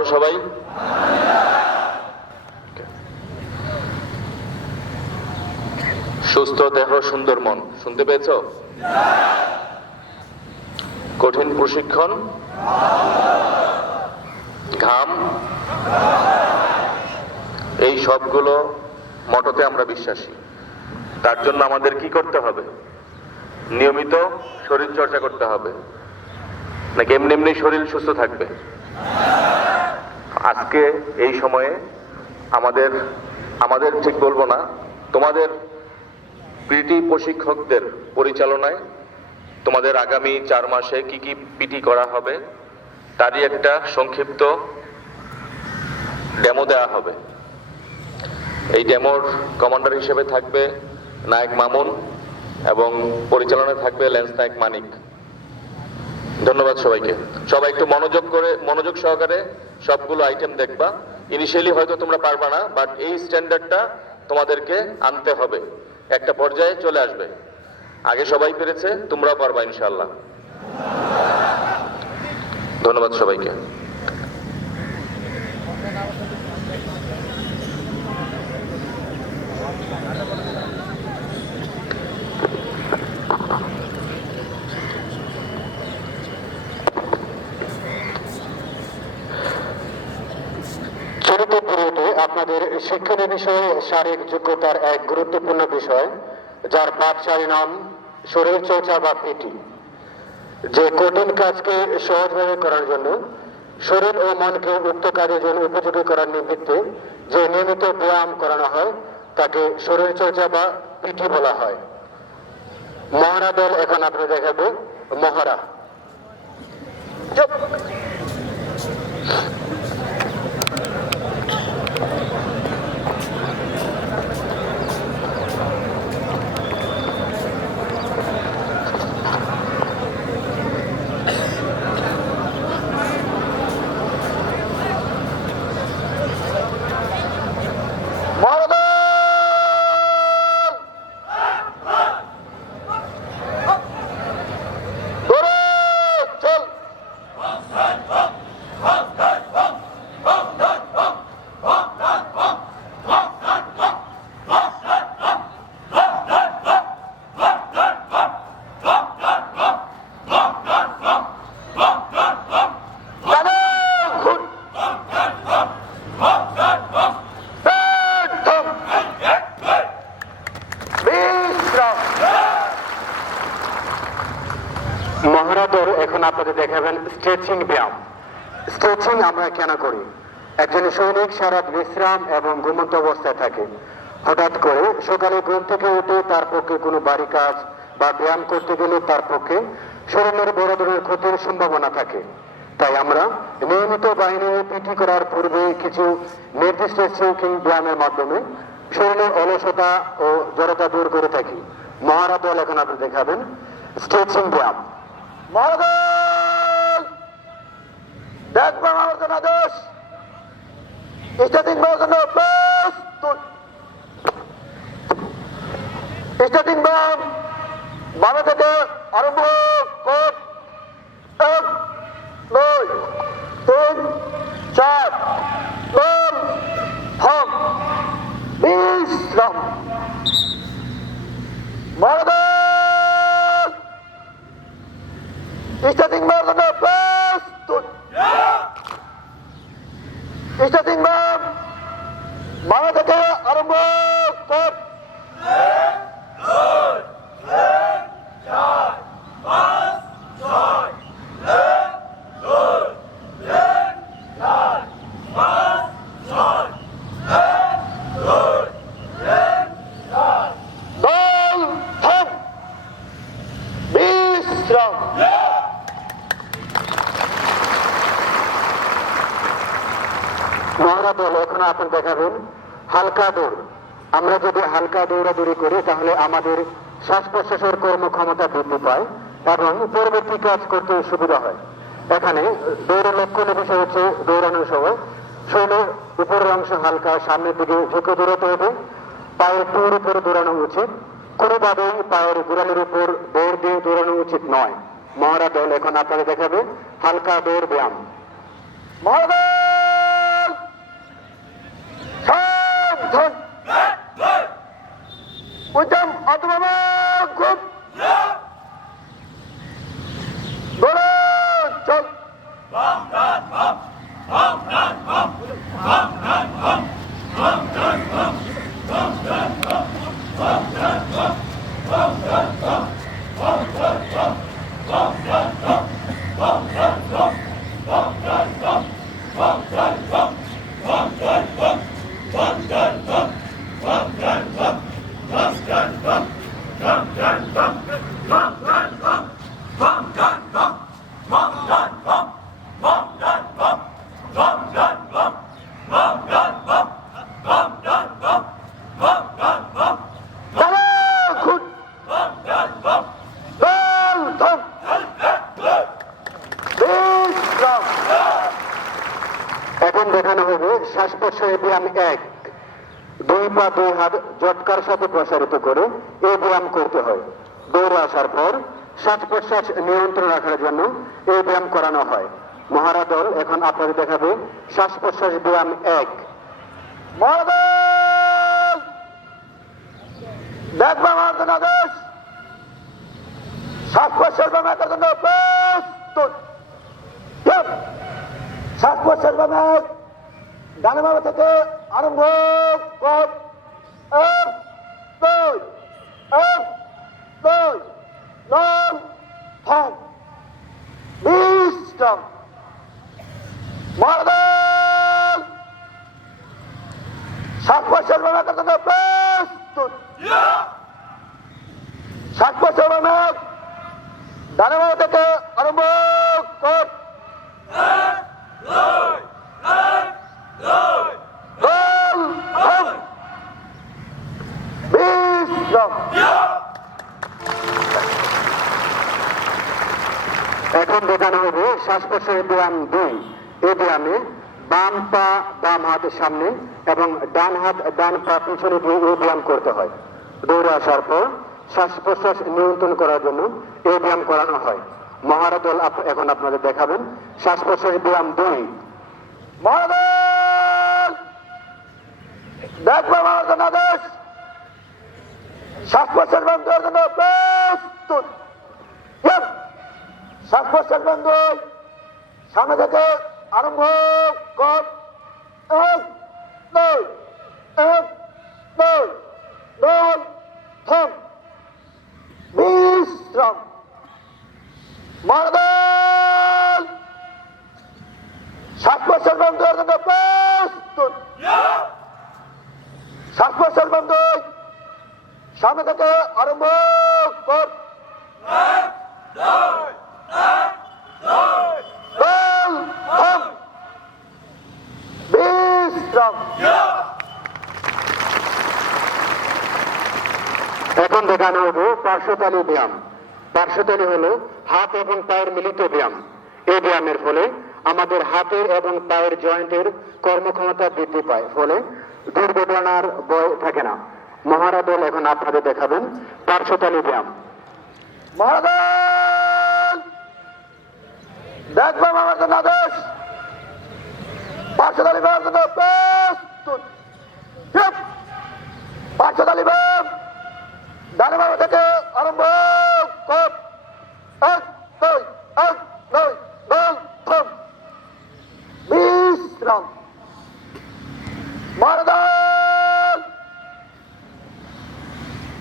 আছো সবাই? সুস্থ দেহ সুন্দর মন, শুনতে পেয়েছো? কঠিন প্রশিক্ষণ, ঘাম, এই সবগুলো মটোতে আমরা বিশ্বাসী। তার জন্য আমাদের কি করতে হবে? নিয়মিত শরীর চর্চা করতে হবে, নাকি এমনি এমনি শরীর সুস্থ থাকবে? আজকে এই সময়ে আমাদের ঠিক বলবো না, তোমাদের পিটি প্রশিক্ষকদের পরিচালনায় তোমাদের আগামী 4 মাসে কি কি পিটি করা হবে তারই একটা সংক্ষিপ্ত ডেমো দেওয়া হবে। এই ডেমোর কমান্ডার হিসেবে থাকবে নায়ক মামুন এবং পরিচালনায় থাকবে লেন্স নায়ক মানিক। ধন্যবাদ সবাইকে। সবাই একটু মনোযোগ সহকারে সবগুলো আইটেম দেখবা। ইনিশিয়ালি হয়তো তোমরা পারবা না, বাট এই স্ট্যান্ডার্ডটা তোমাদেরকে আনতে হবে, একটা পর্যায়ে চলে আসবে। আগে সবাই পেরেছে, তোমরাও পারবা ইনশাআল্লাহ। ধন্যবাদ সবাইকে। চলিত পিরিয়ডে আপনাদের শিক্ষণীয় বিষয়ে শারীরিক যোগ্যতার এক গুরুত্বপূর্ণ বিষয়, যার পাঠশালী নাম শরীর চর্চা বা পিটি। যে কঠিন কাজকে সহজভাবে করার জন্য, শরীর ও মনকে উক্ত কাজের জন্য উপযোগী করার নিমিত্তে যে নিয়মিত ব্যায়াম করানো হয় তাকে শরীর চর্চা বা পিটি বলা হয়। মহড়া দল এখন আপনি দেখাবে মহড়া। মহড়া দল এখন আপনাদের দেখাবেন স্ট্রেচিং ব্যায়াম। স্ট্রেচিং আমরা কেন করি? একজন সৈনিক সারা বিশ্রাম এবং ঘুমন্ত অবস্থায় থাকে। হঠাৎ করে সকালে ঘুম থেকে উঠে তার পক্ষে কোনো বাড়ি কাজ বা ব্যায়াম করতে গেলে তার পক্ষে শরীরের বড় ধরনের ক্ষতির সম্ভাবনা থাকে। তাই আমরা নিয়মিত বাহিনী পিটি করার পূর্বে কিছু নির্দিষ্ট স্ট্রেচিং ব্যায়ামের মাধ্যমে শরীরের অলসতা ও জড়তা দূর করে থাকি। মহড়া দল এখন আপনি দেখাবেন স্ট্রেচিং ব্যায়াম। দেখবেন আমার জন্য আদেশ স্টার্টিং জন্য প্রস্তুত। স্টার্টিং ব্যায়াম বামে থেকে আরম্ভ কর। 1 2 3 4 5 থাম বিশ্রাম। স্টার্টিং ব্যায়াম জন্য প্রস্তুত। স্টার্টিং ব্যায়াম বামে থেকে আরম্ভ কর। 1 মহড়া দল এখন আপনি দেখাবেন হালকা দৌড়। আমরা যদি হালকা দৌড়াদৌড়ি করি তাহলে আমাদের শ্বাস প্রশ্বাসের কর্মক্ষমতা বৃদ্ধি পায় এবং পরবর্তী কাজ করতে সুবিধা হয়। এখানে দৌড়ের লক্ষণীয় বিষয় হচ্ছে দৌড়ানোর সময় শরীরের উপরের অংশ হালকা সামনের দিকে ঝুঁকে দৌড়াতে হবে। পায়ের টুর উপরে দৌড়ানো উচিত, কোনোভাবেই পায়ের গোড়ালির উপর দৌড় দিয়ে দৌড়ানো উচিত নয়। মহড়া দল এখন আপনাকে দেখাবে হালকা দৌড় ব্যায়াম। মহড়া এখন দেখানো হবে শ্বাস প্রশ্বাসের ব্যায়াম 1। দুই পা দুই হাত জটকার সাথে প্রসারিত করে এই ব্যায়াম করতে হয়। দৌড়ে আসার পর শ্বাস প্রশ্বাস নিয়ন্ত্রণ রাখার জন্য এই ব্যায়াম করানো হয়। মহারা দল এখন আপনাদের দেখাবে শ্বাস প্রশ্বাস ব্যায়াম 1। দেখবো আমার জন্য আদেশ। শ্বাস প্রশ্বাস ব্যায়াম একার জন্য প্রস্তুত। শ্বাস প্রশ্বাস ব্যায়াম ডানে বামে থেকে আরম্ভ কর। 1 2 1 2 9 থাম বিশ্রাম। মহারাজ শ্বাস প্রশ্বাস ব্যায়াম একার জন্য প্রস্তুত। শ্বাস প্রশ্বাস ব্যায়াম ডানে বামে থেকে আরম্ভ কর। 1 বিশ্রাম। এখন দেখানো হবে শ্বাস প্রশ্বাসের ব্যায়াম 2। এই ব্যায়ামে বাম পা বাম হাত সামনে এবং ডান হাত ডান পা পিছনে দিয়ে এই ব্যায়াম করতে হয়। দৌড়ে আসার পর শ্বাস প্রশ্বাস নিয়ন্ত্রণ করার জন্য এই ব্যায়াম করানো হয়। মহারা দল এখন আপনাদের দেখাবেন শ্বাস প্রশ্বাসের ব্যায়াম 2। মহারাজ দেখবো আমার জন্য আদেশ। শ্বাস প্রশ্বাস বন্ধ করার জন্য প্রস্তুত। শ্বাস প্রশ্বাস বন্ধ সামনে থেকে আরম্ভ কর। 1 2 1 2 9 থাম বিশ্রাম। মহারাজ শ্বাস প্রশ্বাস বন্ধ করার জন্য প্রস্তুত। শ্বাস প্রশ্বাস বন্ধ সামনে থেকে আরম্ভ কর। 1 2 থাম বিশ্রাম। এখন দেখানো হবে পার্শ্বতালী ব্যায়াম। পার্শ্বতালী হলো হাত এবং পায়ের মিলিত ব্যায়াম। এই ব্যায়ামের ফলে আমাদের হাতের এবং পায়ের জয়েন্টের কর্মক্ষমতা বৃদ্ধি পায়, ফলে দুর্ঘটনার ভয় থাকে না। মহারা দল এখন আপনাদের দেখাবেন পার্শ্বতালী ব্যায়াম। মহারাজ দেখবো আমার জন্য আদেশ। পার্শ্বতালী ব্যায়াম জন্য প্রস্তুত। পার্শ্বতালী ব্যায়াম ডানে বামে থেকে আরম্ভ কর। 1 2 1 2 9 থাম বিশ্রাম। মহারাজ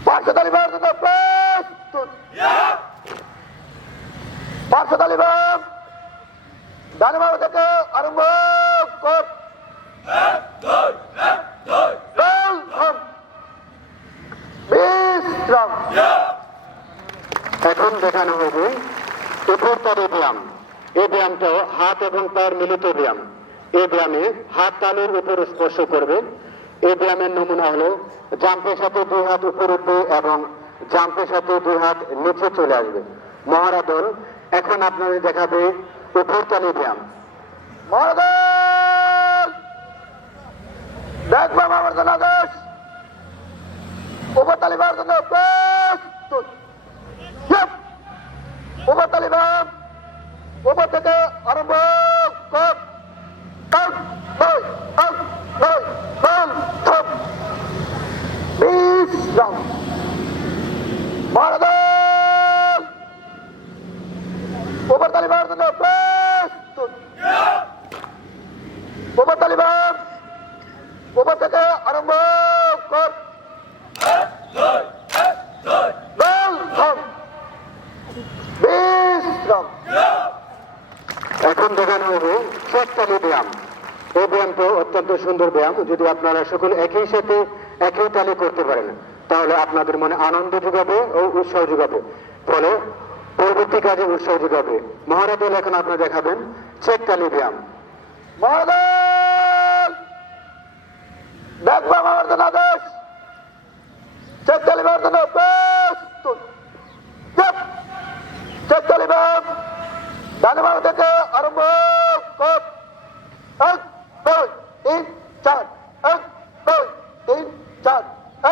পার্শ্বতালী ব্যায়াম জন্য প্রস্তুত। পার্শ্বতালী ব্যায়াম ডানে বামে থেকে আরম্ভ কর। 1 2 1 2 থাম বিশ্রাম। এখন দেখানো হবে উপরতলী ব্যায়াম। এই ব্যায়ামটা হাত এবং পায়ের মিলিত ব্যায়াম। এই ব্যায়ামে হাত তালুর উপর স্পর্শ করবে। এই ব্যায়ামের নমুনা হলো জাম্পের সাথে 2 হাত উপর উঠবে এবং জাম্পের সাথে 2 হাত নিচে চলে আসবে। মহারা দল এখন আপনাদের দেখাবে উপরতলী ব্যায়াম। মহারাজ দেখবো আমার জন্য আদেশ। উপরতলী ব্যায়াম জন্য প্রস্তুত। উপরতলী ব্যায়াম উপর থেকে আরম্ভ কর। 1 2 1 2 থাম বিশ্রাম। মহারাজ উপরতলী ব্যায়াম জন্য প্রস্তুত। কোমর তালিবান কোমর থেকে আরম্ভ কর গোল থাম বিশ্রাম। এখন দেখানো হবে চেকতালি ব্যায়াম। এই ব্যায়ামটা অত্যন্ত সুন্দর ব্যায়াম। যদি আপনারা সকলে একই সাথে একই তালে করতে পারেন তাহলে আপনাদের মনে আনন্দ যোগাবে ও উৎসাহ যোগাবে, ফলে পরবর্তী কাজে উৎসাহ যোগাবে। মহারাজের এখন আপনারা দেখাবেন চেকতালি ব্যায়াম। মহারাজ দেখবা মহারাজ আদেশ চেকতালি ব্যায়াম জন্য প্রস্তুত। চেকতালি ব্যায়াম ডানবাম থেকে আরম্ভ কর। 1 2 3 4 1 2 3 4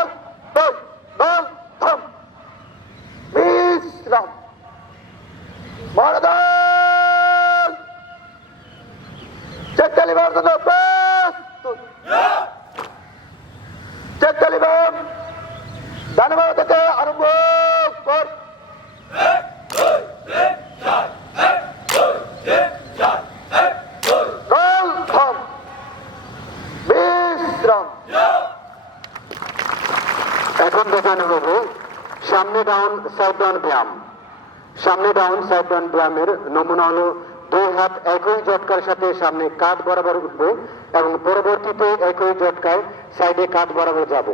1 2 গোল থাম বিশ্রাম। মহারাজ চেকতালি ব্যায়াম জন্য প্রস্তুত। চেকতালি ব্যায়াম ডানবাম থেকে আরম্ভ কর। 1 2 3 4 1 2 3 4 1 2 গোল থাম বিশ্রাম। এখন দেখানো হবে সামনে ডাউন সাইড ডাউন ব্যায়াম। সামনে ডাউন সাইড ডাউন ব্যায়ামের নমুনা হলো 2 হাত একই ঝটকার সাথে সামনে কাঁধ বরাবর উঠবে এবং পরবর্তীতে একই ঝটকায় সাইডে কাঁধ বরাবর যাবে।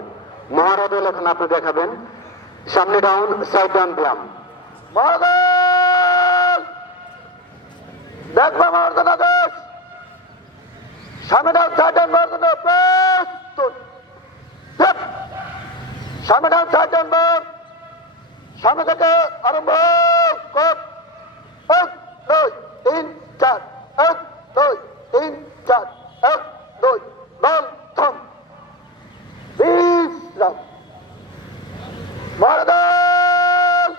মহারাজের এখন আপনি দেখাবেন সামনে ডাউন সাইড ডাউন ব্যায়াম। মহারাজ দেখবা মহারাজ আদেশ সামনে ডাউন সাইড ডাউন মহারাজ প্রস্তুত। সামনে ডাউন সাইড ডাউন ব্যায়াম সামনে থেকে আরম্ভ কর। 1 2 3 4 1 2 3 4 1 2 গোল থাম বিশ্রাম। মহারাজ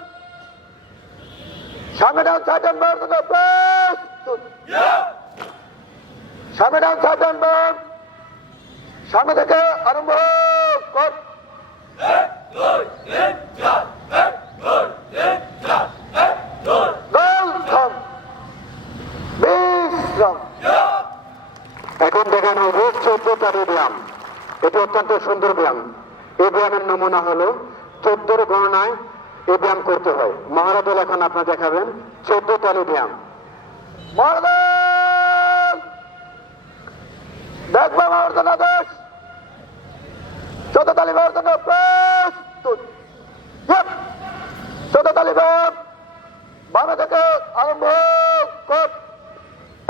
সামনে ডাউন সাইড ডাউন ব্যায়াম জন্য প্রস্তুত। সামনে ডাউন সাইড ডাউন ব্যায়াম সামনে থেকে আরম্ভ কর। 1 2 3 4 1 2 3 4 1 2 গোল থাম বিশ্রাম। এখন দেখানো হবে 14 তালি ব্যায়াম। এটি অত্যন্ত সুন্দর ব্যায়াম। এই ব্যায়ামের নমুনা হলো 14 গণনায় এই ব্যায়াম করতে হয়। মহারাজের এখন আপনারা দেখাবেন 14 তালি ব্যায়াম। মহারাজ দেখবা মহারাজ আদেশ 14 তালি ব্যায়াম জন্য প্রস্তুত। 14 তালি ব্যায়াম বামে থেকে আরম্ভ কর।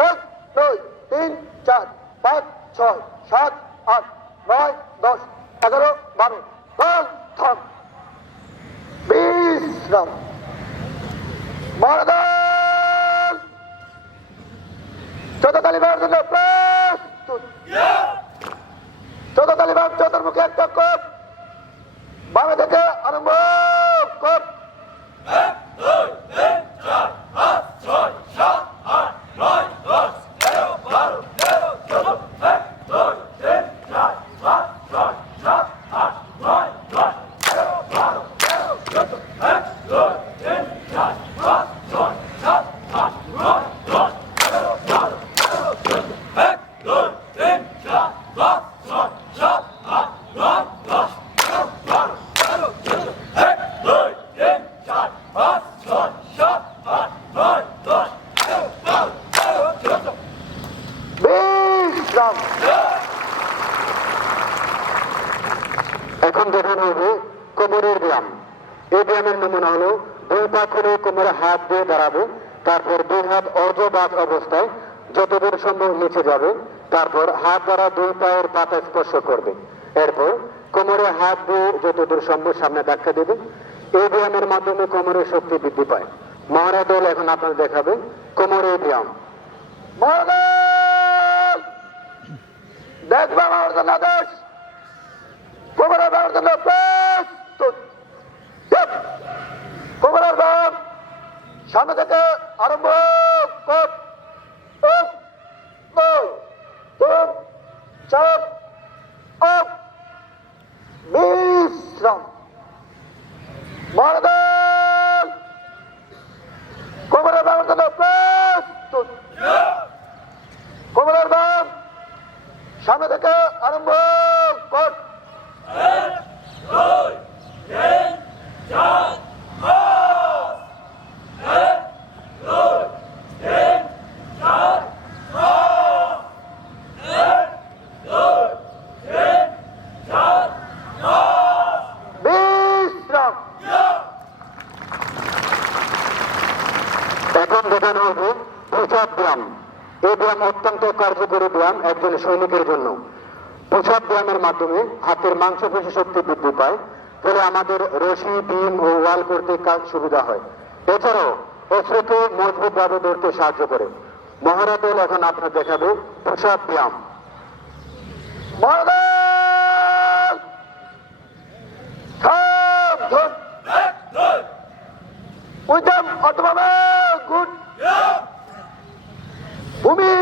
1 2 3 4 5 6 7 8 9 10 11 12 গোল থাম বিশ্রাম। মহারাজ 14 তালি ব্যায়াম জন্য প্রস্তুত। 14 তালি ব্যায়াম চতুর্মুখী এক চক্কর বামে থেকে আরম্ভ কর। 1 2 3 4 5 6 7 8 9 10 11 12 13 14 1 2 3 4 5 6 7 8 9 10 11 12 13 14 1 2 3 4 5 6 7 8 9 10 11 12 13 14 1 2 3 4 5 6 7 8 9 10 11 12 13 14 1 2 3 4 5 6 7 8 9 10 11 12 13 14 বিশ্রাম। এখন দেখানো হবে কোমরের ব্যায়াম। এই ব্যায়ামের নমুনা হলো 2 পা খুলে কোমরে হাত দিয়ে দাঁড়াবে, তারপর 2 হাত অর্ধবাত অবস্থায় যতদূর সম্ভব নিচে যাবে, তারপর হাত দ্বারা 2 পায়ের পাতা স্পর্শ করবে, এরপর কোমরে হাত দিয়ে যতদূর সম্ভব সামনে ধাক্কা দেবে। এই ব্যায়ামের মাধ্যমে কোমরের শক্তি বৃদ্ধি পায়। মহারাজ এখন আপনাদের দেখাবে কোমরের ব্যায়াম। মহারাজ দেখবা মহারাজ আদেশ কোমরের ব্যায়াম জন্য প্রস্তুত। কোমরের ব্যায়াম সামনে থেকে আরম্ভ কর। 1 2 3 4 8 বিশ্রাম। মহারাজ কোমরের ব্যায়াম জন্য প্রস্তুত। কোমরের ব্যায়াম সামনে থেকে আরম্ভ কর। বিশ্রাম। এখন দেখানো হবে প্রসাদ ব্যায়াম। এই ব্যায়াম অত্যন্ত কার্যকরী ব্যায়াম একজন সৈনিকের জন্য। প্রসাদ ব্যায়ামের মাধ্যমে হাতের মাংসপেশি শক্তি বৃদ্ধি পায়, ফলে আমাদের রশি, বিম ও ওয়াল করতে কাজ সুবিধা হয়। এছাড়াও অস্ত্রকে মজবুতভাবে ধরতে সাহায্য করে। মহড়া দল এখন আপনার দেখাবে প্রসাদ ব্যায়াম। মহড়া দল! সাবধান! উদ্যম অটোভাবে গুড ভূমি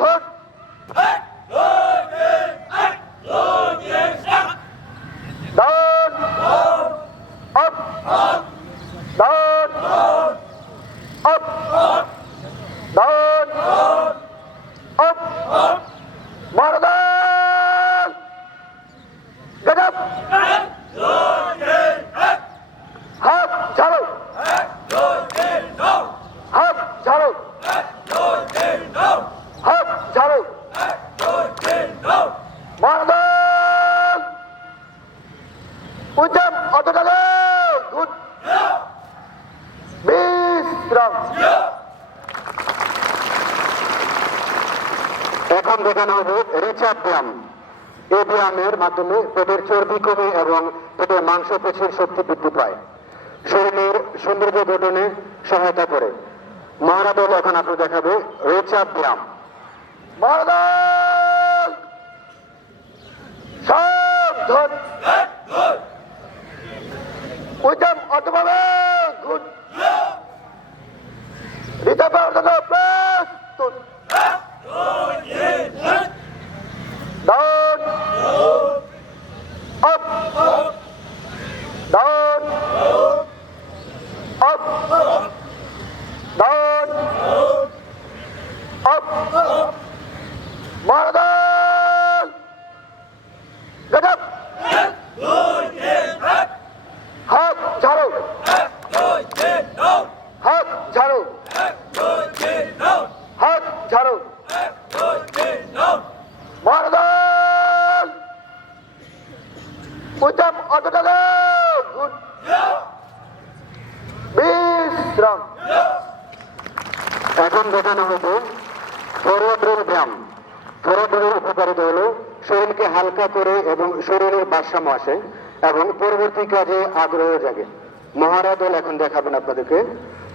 ধর। Down up down up down up মারদান গজব হাত ছাড়ো হাত ছাড়ো হাত ছাড়ো মারদান উদ্যম অটোটালে গুড বিশ্রাম। এখন দেখানো হবে রিচাপ ব্যায়াম। এই ব্যায়ামের মাধ্যমে পেটের চর্বি কমে এবং পেটের মাংসপেশির শক্তি বৃদ্ধি পায়, শরীরের সৌন্দর্য গঠনে সহায়তা করে। মহড়া দল এখন আপনি দেখাবে রিচাপ ব্যায়াম। মহড়া সাবধান! উদ্যম অটোভাবে গুড রিচাপ প্রস্তুত। Down up down up down up মারদান গজব হাত ছাড়ো হাত ছাড়ো হাত ছাড়ো মারদান উদ্যম অটোটালে গুড বিশ্রাম। এখন দেখানো হবে ফরওয়ার্ড রোল ব্যায়াম। ফরওয়ার্ড রোলের উপকারিতা হলো শরীরকে হালকা করে এবং শরীরের ভারসাম্য আসে এবং পরবর্তী কাজে আগ্রহ জাগে। মহড়া দল এখন দেখাবেন আপনাদেরকে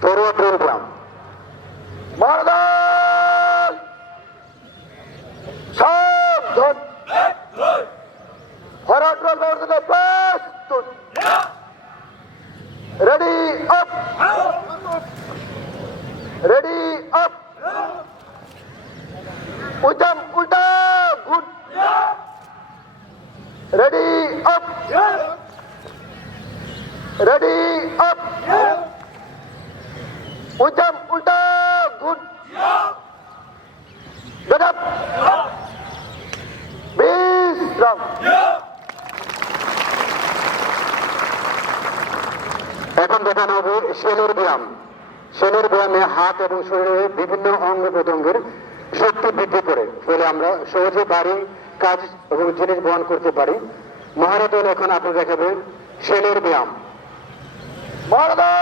ফরওয়ার্ড রোল ব্যায়াম। মারদান সাবধান! ফরওয়ার্ড রোল ব্যবস্থা প্রস্তুত। রেডি আপ রেডি আপ উদ্যম উল্টা good ready up ready up উদ্যম উল্টা গুড গজব বিশ্রাম। এখন দেখানো হবে শেলের ব্যায়াম। শেলের ব্যায়ামে হাত এবং শরীরের বিভিন্ন অঙ্গ প্রত্যঙ্গের শক্তি বৃদ্ধি করে, ফলে আমরা সহজে বাড়ি কাজ এবং জিনিস বহন করতে পারি। মহড়া দল এখন আপনি দেখাবেন শেলের ব্যায়াম। মহড়া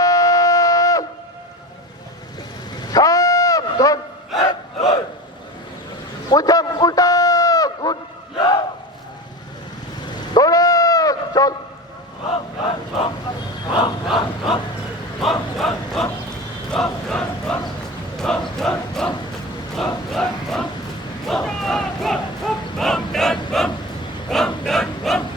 সাবধান! উদ্যম উল্টা গুড দৌড়ে চল। Bum,